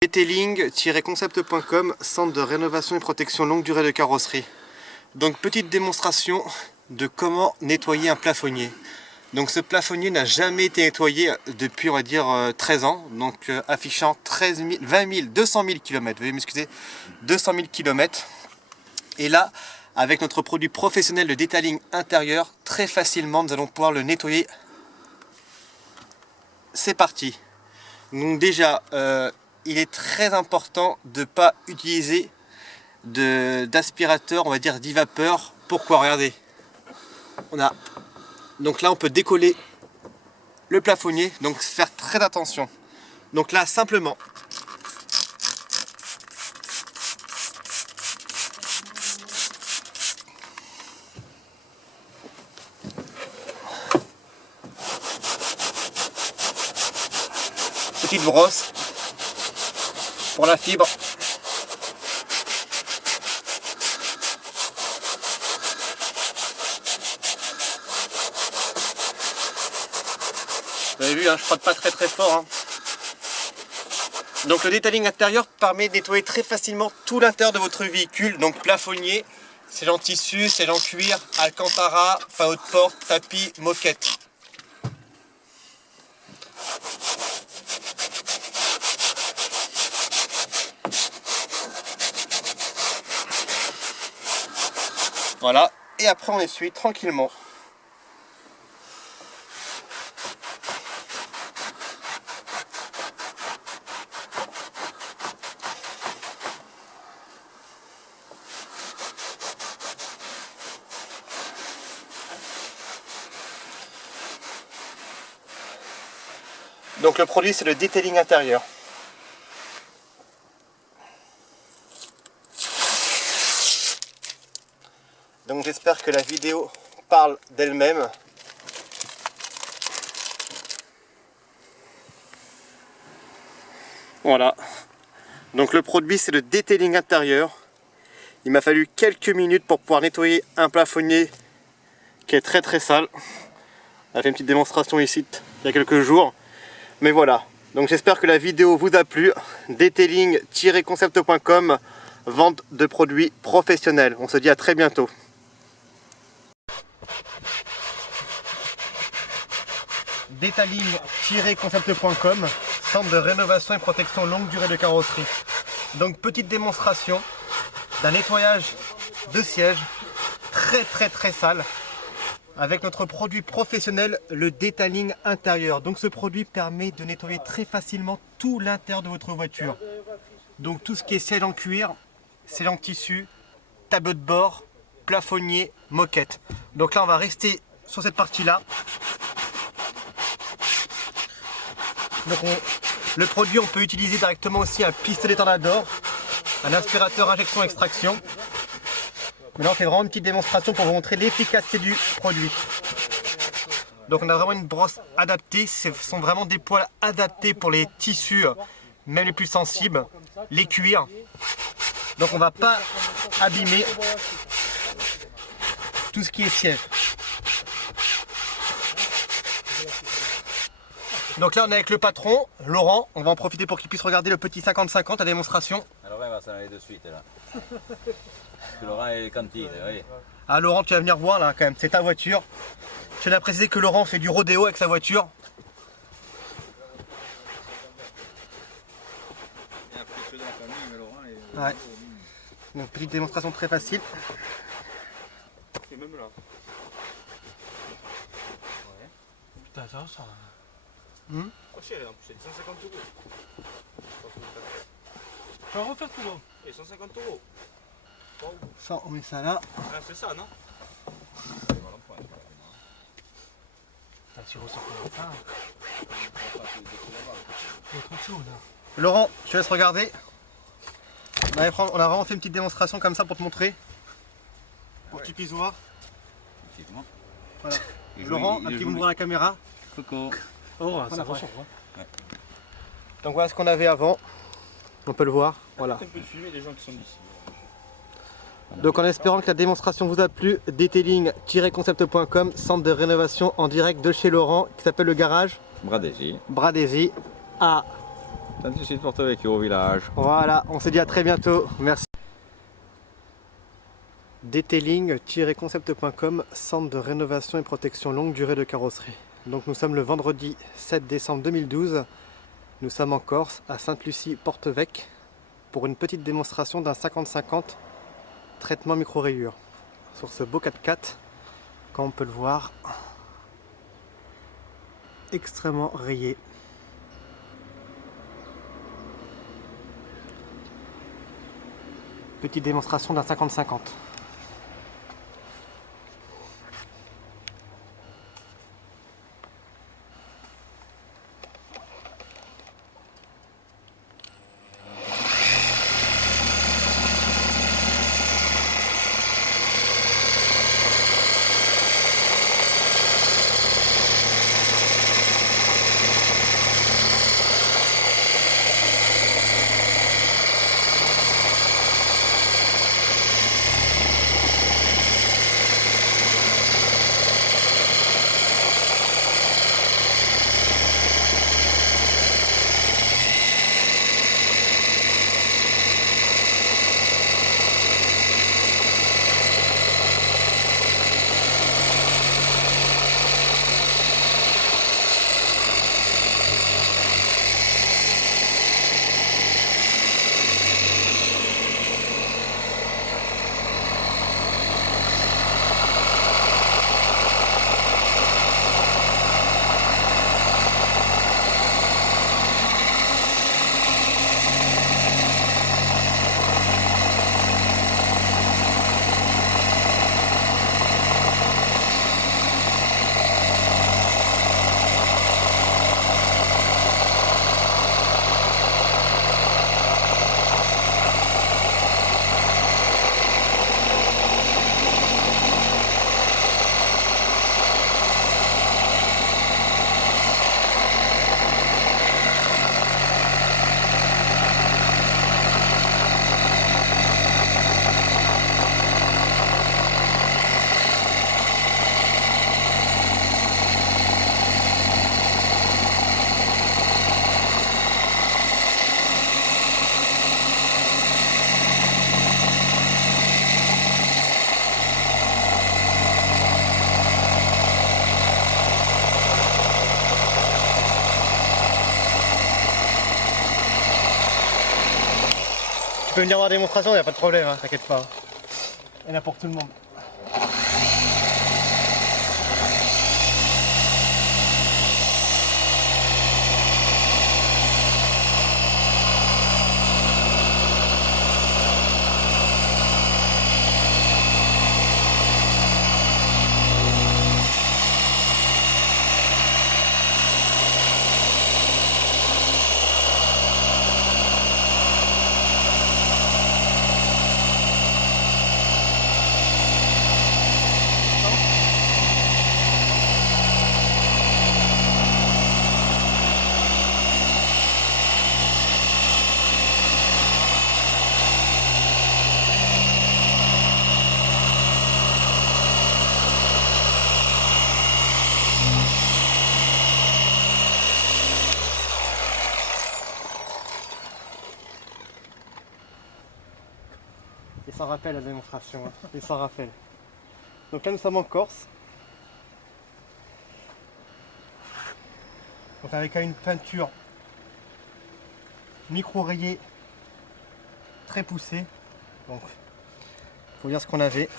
Detailing-concept.com, centre de rénovation et protection longue durée de carrosserie. Donc petite démonstration de comment nettoyer un plafonnier. Donc ce plafonnier n'a jamais été nettoyé depuis on va dire 13 ans, donc affichant 200 000 km, veuillez m'excuser, 200 000 km. Et là, avec notre produit professionnel de detailing intérieur, très facilement nous allons pouvoir le nettoyer. C'est parti. Donc déjà, il est très important de ne pas utiliser d'aspirateur, on va dire divapeur. Pourquoi? Regardez. Donc là, on peut décoller le plafonnier, donc faire très attention. Donc là, simplement, petite brosse pour la fibre. Vous avez vu, hein, je frotte pas très fort. Hein. Donc le detailing intérieur permet de nettoyer très facilement tout l'intérieur de votre véhicule. Donc plafonnier, siège en tissu, siège en cuir, alcantara, panneau de porte, tapis, moquette. Voilà, et après on essuie tranquillement. Donc le produit c'est le detailing intérieur. Donc j'espère que la vidéo parle d'elle-même. Voilà. Donc le produit c'est le detailing intérieur. Il m'a fallu quelques minutes pour pouvoir nettoyer un plafonnier qui est très sale. On a fait une petite démonstration ici il y a quelques jours. Mais voilà. Donc j'espère que la vidéo vous a plu. Detailing-concept.com, vente de produits professionnels. On se dit à très bientôt. Detailing-concept.com, centre de rénovation et protection longue durée de carrosserie. Donc petite démonstration d'un nettoyage de siège très sale avec notre produit professionnel, le detailing intérieur. Donc ce produit permet de nettoyer très facilement tout l'intérieur de votre voiture. Donc tout ce qui est siège en cuir, siège en tissu, tableau de bord, plafonnier, moquette. Donc là on va rester sur cette partie là. Donc le produit, on peut utiliser directement aussi un pistolet tornador, un aspirateur injection extraction. Mais là on fait vraiment une petite démonstration pour vous montrer l'efficacité du produit. Donc on a vraiment une brosse adaptée, ce sont vraiment des poils adaptés pour les tissus, même les plus sensibles, les cuirs. Donc on ne va pas abîmer tout ce qui est siège. Donc là on est avec le patron, Laurent, on va en profiter pour qu'il puisse regarder le petit 50-50, la démonstration. Alors on va s'en aller de suite là. Parce que Laurent est cantine, oui. Ah Laurent, tu vas venir voir là quand même, c'est ta voiture. Je tiens à préciser que Laurent fait du rodéo avec sa voiture. Il y a un petit peu de la famille, mais Laurent est... Ouais. Donc petite démonstration très facile. Et même là. Ouais. Putain, intéressant là. Oh cher, en plus c'est 150 €. Tu vas refaire tout là. Et 150 €. Ça, on met ça là. Ah c'est ça non? Tu ressors comme ça. Il est trop chaud là. Laurent, je te laisse regarder. On a vraiment fait une petite démonstration comme ça pour te montrer. Pour que tu puisses voir. Effectivement. Voilà. Laurent, un petit bonjour à la caméra. Coucou. Oh, Voilà, ça ressort. Ouais. Donc voilà ce qu'on avait avant. On peut le voir. Voilà. Un peu de filmer les gens qui sont d'ici. Donc en espérant que la démonstration vous a plu, detailing-concept.com, centre de rénovation en direct de chez Laurent qui s'appelle le garage Bradesi. Bradesi à Tanti ci Porto Vecchio au village. Voilà, on se dit à très bientôt. Merci. Detailing-concept.com, centre de rénovation et protection longue durée de carrosserie. Donc nous sommes le vendredi 7 décembre 2012. Nous sommes en Corse, à Sainte-Lucie-Porte-Vec, pour une petite démonstration d'un 50-50 traitement micro-rayures. Sur ce beau 4x4, comme on peut le voir, extrêmement rayé. Petite démonstration d'un 50-50. Tu peux venir voir la démonstration, il n'y a pas de problème, hein, t'inquiète pas. Il y en a pour tout le monde. Et sans rappel la démonstration, hein. Et sans rappel. Donc là nous sommes en Corse. Donc avec une peinture micro-rayée très poussée. Donc faut dire ce qu'on avait.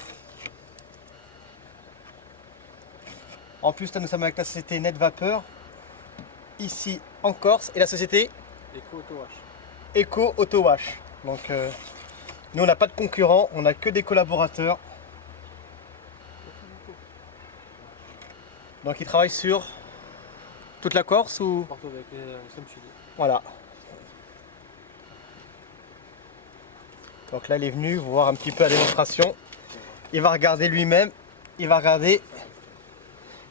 En plus là nous sommes avec la société Net Vapeur, ici en Corse, et la société Eco Auto Wash. Donc nous on n'a pas de concurrents, on n'a que des collaborateurs. Donc ils travaillent sur toute la Corse ou voilà. Donc là il est venu voir un petit peu la démonstration. Il va regarder lui-même. Il va regarder.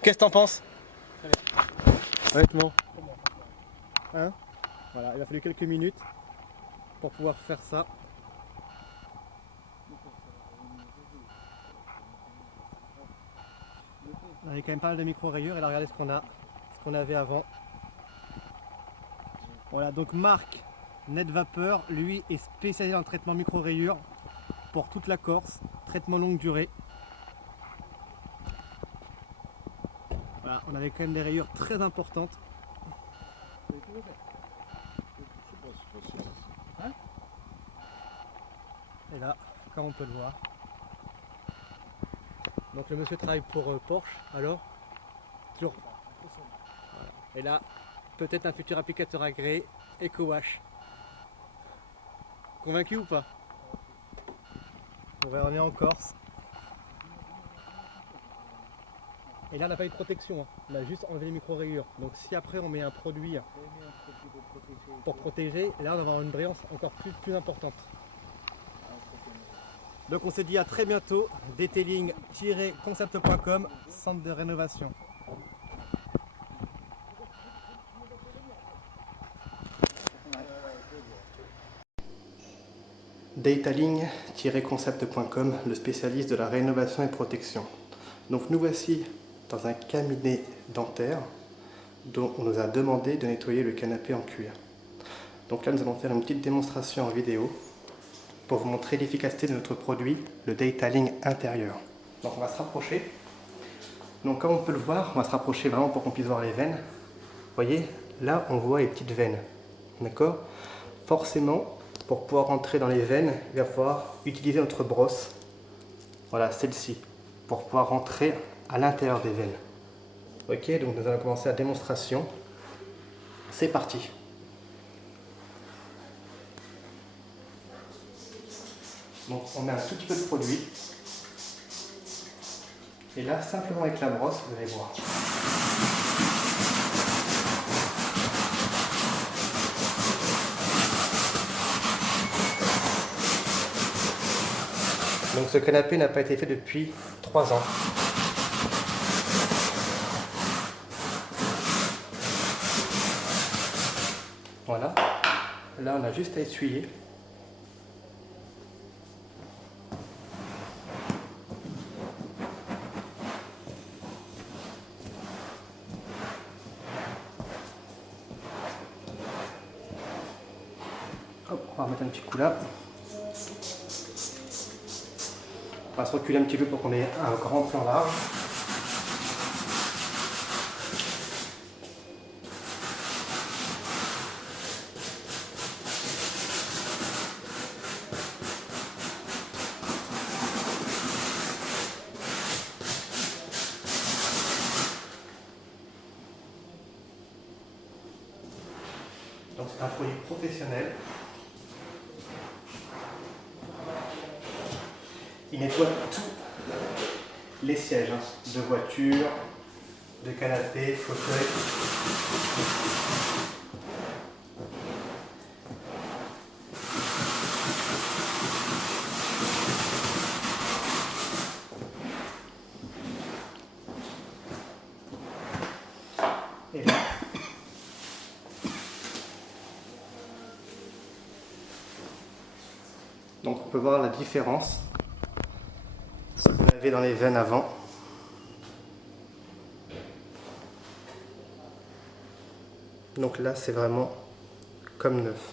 Qu'est-ce que t'en penses? Honnêtement. Hein? Voilà, il a fallu quelques minutes pour pouvoir faire ça. Il y a quand même pas mal de micro-rayures et là regardez ce qu'on a, ce qu'on avait avant. Voilà, donc Marc Net Vapeur, lui, est spécialisé dans le traitement micro-rayures pour toute la Corse, traitement longue durée. Voilà, on avait quand même des rayures très importantes. Et là, comme on peut le voir. Donc le monsieur travaille pour Porsche, alors toujours. Voilà. Et là, peut-être un futur applicateur agréé, EcoWash. Convaincu ou pas? On va revenir en Corse. Et là, on n'a pas eu de protection, hein. On a juste enlevé les micro-rayures. Donc si après on met un produit pour protéger, là on va avoir une brillance encore plus importante. Donc on se dit à très bientôt, detailing-concept.com, centre de rénovation. Detailing-concept.com, le spécialiste de la rénovation et protection. Donc nous voici dans un cabinet dentaire dont on nous a demandé de nettoyer le canapé en cuir. Donc là nous allons faire une petite démonstration en vidéo pour vous montrer l'efficacité de notre produit, le detailing intérieur. Donc on va se rapprocher. Donc comme on peut le voir, on va se rapprocher vraiment pour qu'on puisse voir les veines. Vous voyez, là on voit les petites veines. D'accord? Forcément, pour pouvoir rentrer dans les veines, il va falloir utiliser notre brosse. Voilà, celle-ci, pour pouvoir rentrer à l'intérieur des veines. Ok, donc nous allons commencer la démonstration. C'est parti. Donc on met un tout petit peu de produit. Et là, simplement avec la brosse, vous allez voir. Donc ce canapé n'a pas été fait depuis 3 ans. Voilà. Là, on a juste à essuyer. Hop, on va remettre un petit coup là. On va se reculer un petit peu pour qu'on ait un grand plan large. Donc c'est un produit professionnel. Il nettoie tous les sièges de voiture, de canapé, fauteuil. Et là, donc on peut voir la différence. Ce qu'on avait dans les veines avant. Donc là, c'est vraiment comme neuf.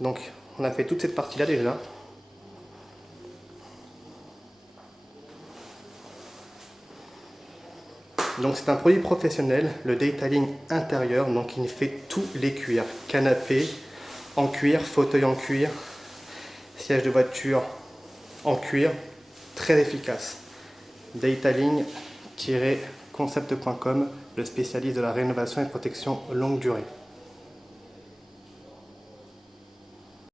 Donc, on a fait toute cette partie-là déjà. Donc c'est un produit professionnel, le detailing intérieur, donc il fait tous les cuirs, canapé en cuir, fauteuil en cuir, siège de voiture en cuir, très efficace. Detailing-concept.com, le spécialiste de la rénovation et protection longue durée.